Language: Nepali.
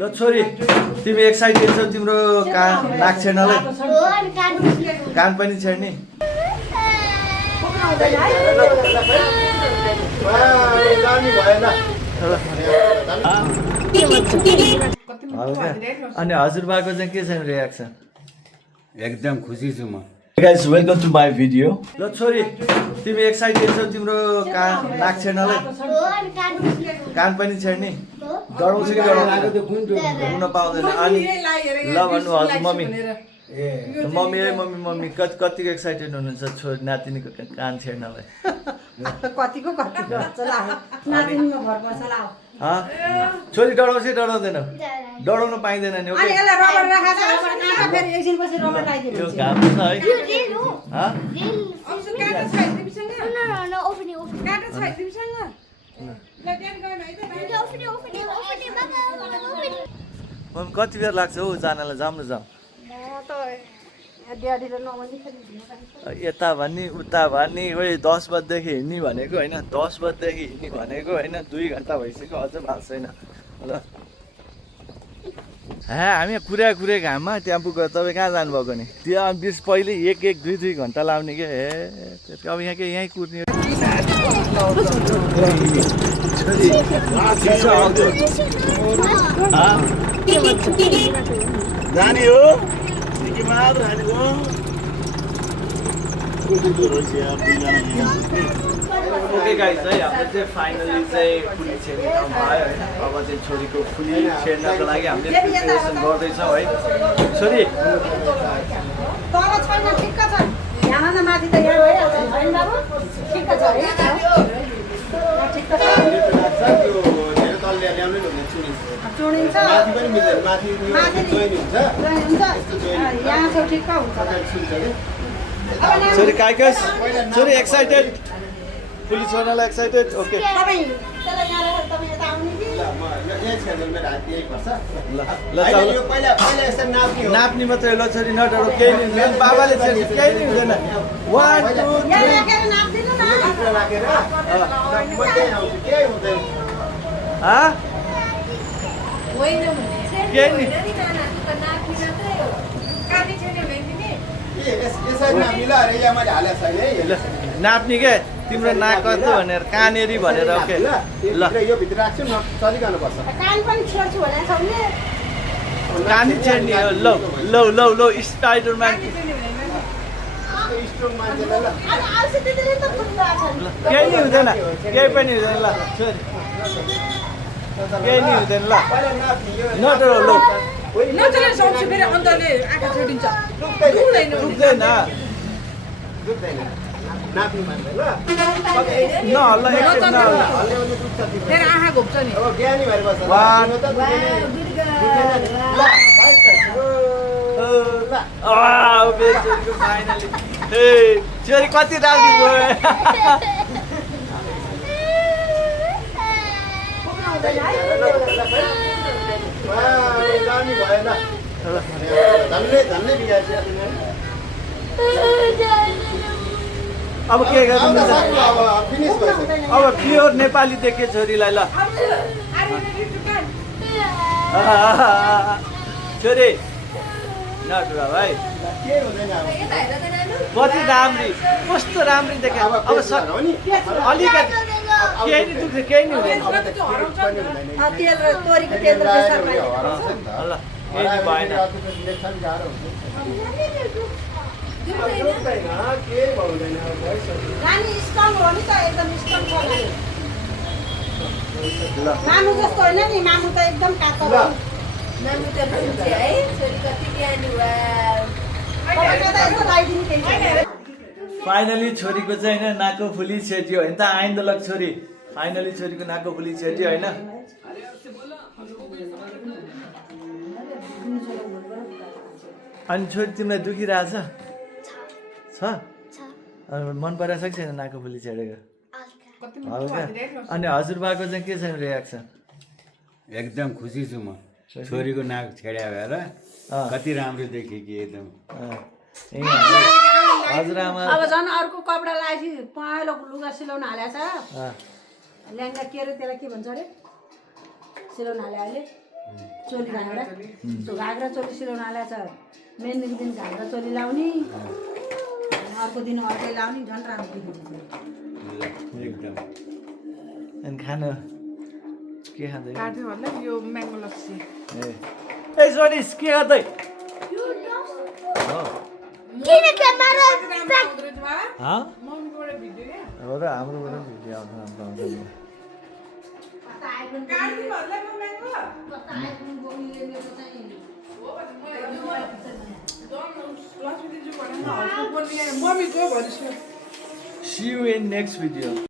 ल छोरी तिमी एक्साइटेड छौ तिम्रो कान नाक छेड्नलाई कान पनि छेड्ने अनि हजुरबाको चाहिँ के छ रियाक्सन एकदम खुसी छु म guys welcome to my video ल छोरी तिमी एक्साइटेड छौ तिम्रो कान नाक छेड्नलाई कान पनि छेड्ने डराउँछ कि डराउन पाउँदैन अनि ल भन्नु हजुर मम्मी मम्मी मम्मी कतिको एक्साइटेड हुनुहुन्छ छोरी नातिनीको कान छेड्नलाई छोरी डराउँछ कि डराउँदैन डराउनु पाइँदैन नि यो घाम छ है कति बेर लाग्छ हौ जानलाई जाउँ न जाउँ यता भन्ने उता भन्ने खोइ 10 बजेदेखि हिँड्ने भनेको होइन 10 बजेदेखि हिँड्ने भनेको होइन 2 घन्टा भइसक्यो अझ भएको छैन ल हामी कुरे घाममा त्यहाँ पुगेर तपाईँ कहाँ जानुभएको नि त्यहाँ बिच पहिले 1-2 घन्टा लाउने क्या अब यहाँ के यहीँ कुर्ने जाने हो मात्र हालेको ओके गाइस है हाम्रो चाहिँ फाइनली चाहिँ फुली छेड्ने काम भयो होइन अब चाहिँ छोरीको फुली छेड्नको लागि हामीले प्रिपरेसन गर्दैछौँ है छोरी छोरी काइकस छोरी एक्साइटेड पुलिस छोड्नलाई एक्साइटेड ओके नाप्ने मात्रै ल छोरी नडरो केही नि हुँदैन बाबाले केही नि हुँदैन 1 2 नाप्ने के तिम्रो नाक कस्तो भनेर कानेरी भनेर ओके ल कानी छेड्ने लौ स्पाइडरम्यान केही नि हुँदैन केही पनि हुँदैन ल छोरी केही नि हुँदैन ल नडरो लौ आँखा घोप्छ नि छोरी कति राम्रो भयो अब के गर्नु अब प्योर नेपाली देखे छोरीलाई ल छोरी नडुरा भाइ कति राम्री कस्तो राम्री देखे अब अलिकति केही नि दुख्छ केही नि हुँदैन भएन मामु जस्तो होइन नि मामु त एकदम कातो मामु त रुन्छ है छोरी कति ज्ञानी फाइनली छोरीको चाहिँ होइन नाको फुली छेड्यो होइन त आइन्दा लग छोरी फाइनली छोरीको नाको फुली छेड्यो होइन अनि छोरी तिमीलाई दुखिरहेछ छ मन परेको छ कि छैन नाको फुली छेडेको हल्का अनि हजुरबाको चाहिँ के छ रियाक्सन एकदम खुसी छु म छोरीको नाक छेड्या भएर कति राम्रो देखेँ कि एकदम हजुरआमा अब झन् अर्को कपडा लगाएपछि पहेँलो लुगा सिलाउन हालेको छ ल्याङ्गा के अरे त्यसलाई के भन्छ अरे सिलाउन हाले अहिले चोली घाग्रा त्यो घाग्रा चोली सिलाउनालाई छ मेहन्दीको दिन घाग्रा चोली लाउने अनि अर्को दिन अर्कै लाउने झन् राम्रो देखिन्छ एकदम अनि खानु के खाँदै काट्यो होला यो म्याङ्गो लस्सी ए सोनिस के गर्दै मम्मीबाट भिडियो क्या हो त हाम्रोबाट भिडियो आउँछ काट्नु होला म म्याङ्गो लस्सी दिन्छु भनेर मम्मीको भनेछु See you in next video.